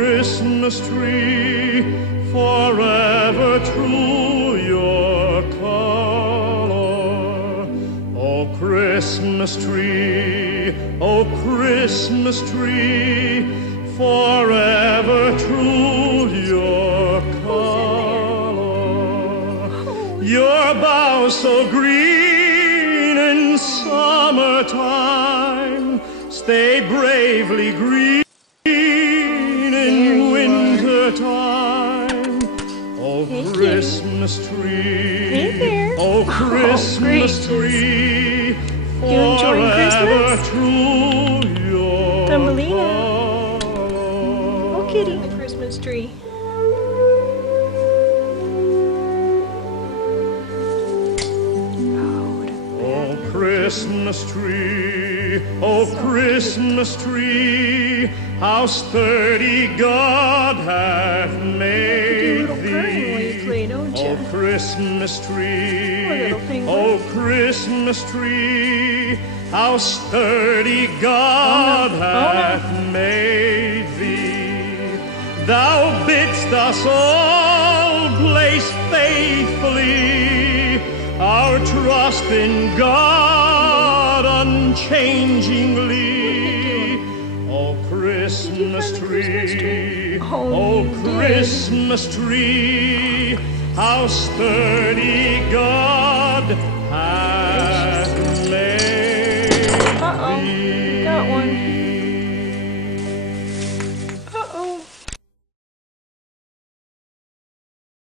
Christmas tree, forever true your color. Oh, Christmas tree, oh, Christmas tree, forever true your color. Your boughs so green in summertime stay bravely green in wintertime. Oh, Christmas tree, oh, Christmas tree, forever true your Thumbelina. color. Oh, kitty, the Christmas tree. Oh, Christmas tree, oh, Christmas tree, how sturdy God hath made thee. Oh, Christmas tree, oh, Christmas tree, how sturdy God hath made thee. Thou bidst us all place faithfully our trust in God unchangingly. Oh, Christmas tree, oh, Christmas tree, how sturdy God